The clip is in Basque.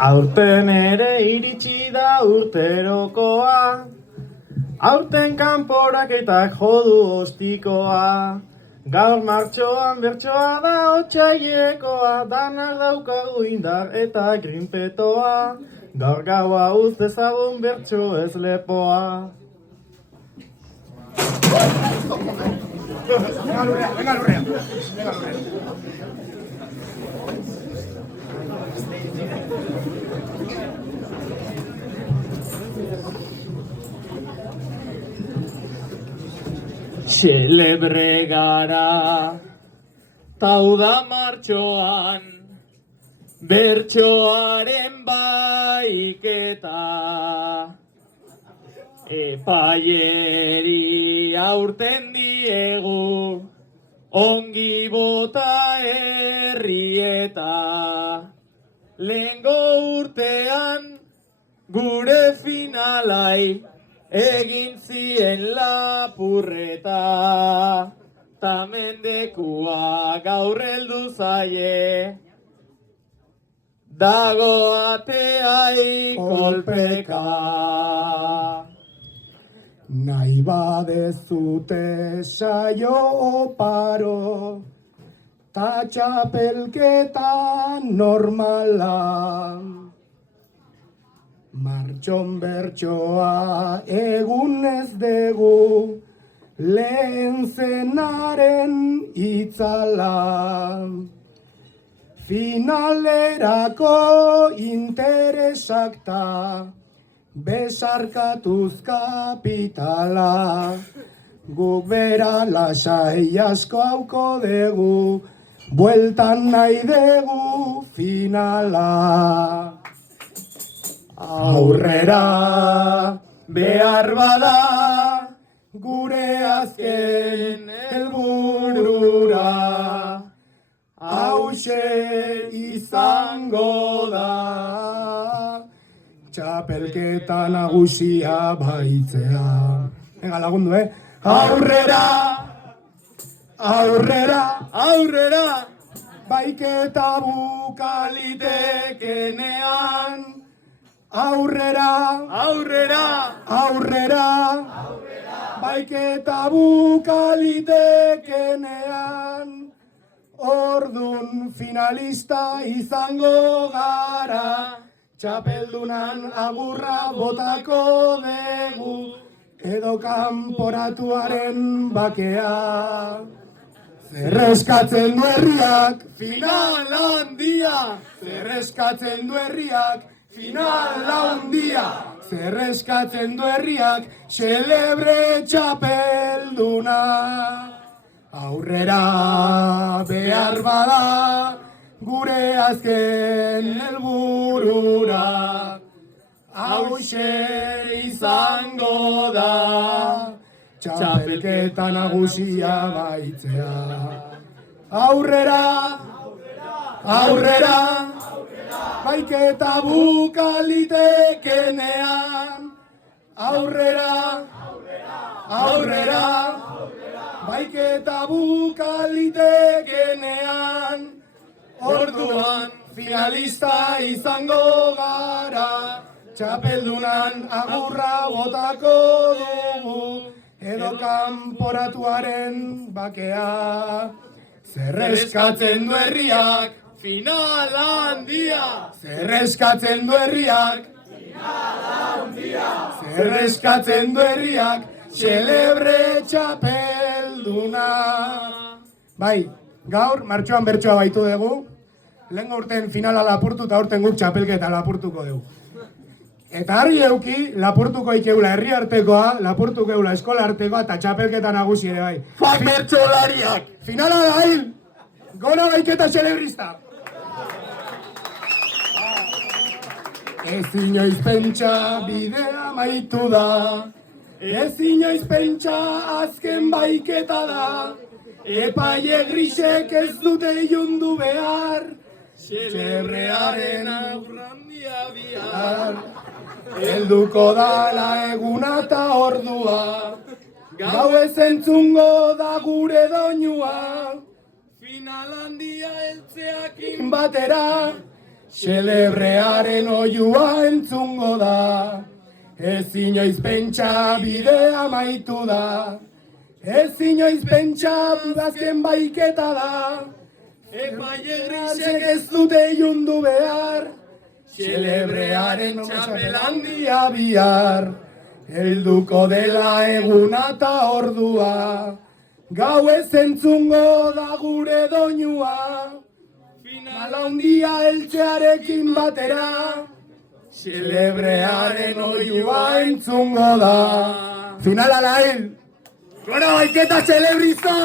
Aurten ere iritsi da urterokoa, aurten kanporaketak jodu ostikoa. Gaur martxoan bertsoa da otsailekoa, danak daukagu indar eta grinpetoa. Gaur gaua uz dezagun bertso ez lepoa. Venga, lurrea. Xelebre gara, tau da martxoan, bertsoaren baiketa. Epaileri aurten diegu, ongi bota herrieta. Lehengo urtean gure finalai, egin zien lapurreta, ta mendekua gaur heldu zaie, dago ateai kolpeka. Nahi badezute saio oparo, ta txapelketa normala. Martxon bertsoa egun ez dugu, lehen zenaren itzala. Finalerako interesakta, besarkatuz kapitala. Guk bera lasai asko hauko dugu, bueltan nahi dugu finala. Aurrera behar bada, gure azken helburura, hauxe izango da, txapelketa nagusia baitzea. Venga, lagundu, Aurrera, aurrera, aurrera, baiketa bukalitekenean. Aurrera, aurrera, aurrera, baiketa bukalitekenean. Ordun finalista izango gara, txapeldunan agurra botako dugu, edo kanporatuaren bakea. Zerreskatzen du herriak, final handia. Zerreskatzen du herriak, final handia. Zerreskatzen du herriak, xelebre txapelduna. Aurrera behar bada, gure azken helburura, hauxe izango da, txapelketa nagusia baitzea. Aurrera, aurrera, baiketa bukalitekenean. Aurrera, aurrera, baiketa bukalitekenean. Orduan finalista izango gara, txapeldunan agurra botako dugu, edo kanporatuaren bakea. Zerreskatzen du herriak, final handia. Zerreskatzen du herriak, final handia. Zerreskatzen du herriak, xelebre txapelduna. Bai, gaur martxoan bertsoa baitu dugu. Lehen urten finala lapurtu eta urten guk txapelketa lapurtuko dugu. Eta argi euki, lapurtuko ikeula herri artekoa, lapurtuko eula eskola artekoa eta txapelketa nagusi ere bai. Fuck bertsolariak! Finala da hil! Gora baiketa xelebrista! Ez inoiz pentsa bidea maitu da, ez inoiz pentsa azken baiketa da, epaile grisek ez dute ilundu behar, xelebrearen agurrandia bihar. Helduko dala eguna eta ordua, gau ez entzungo da gure doinua, Final handia heltzeakin batera, celebrearen oiua entzungo da. Ez inoiz pentsa bidea amaitu da. Ez inoiz pentsa udazken baiketa da. epaile Grisek grisek ez dute jundu behar. Celebrearen txapel handia bihar. Helduko dela eguna eta ordua. Gau ez entzungo da gure doinua. final Handia eltzearekin batera, celebrearen oiua entzungo da. Finala la hil! Gora baiketa celebrista!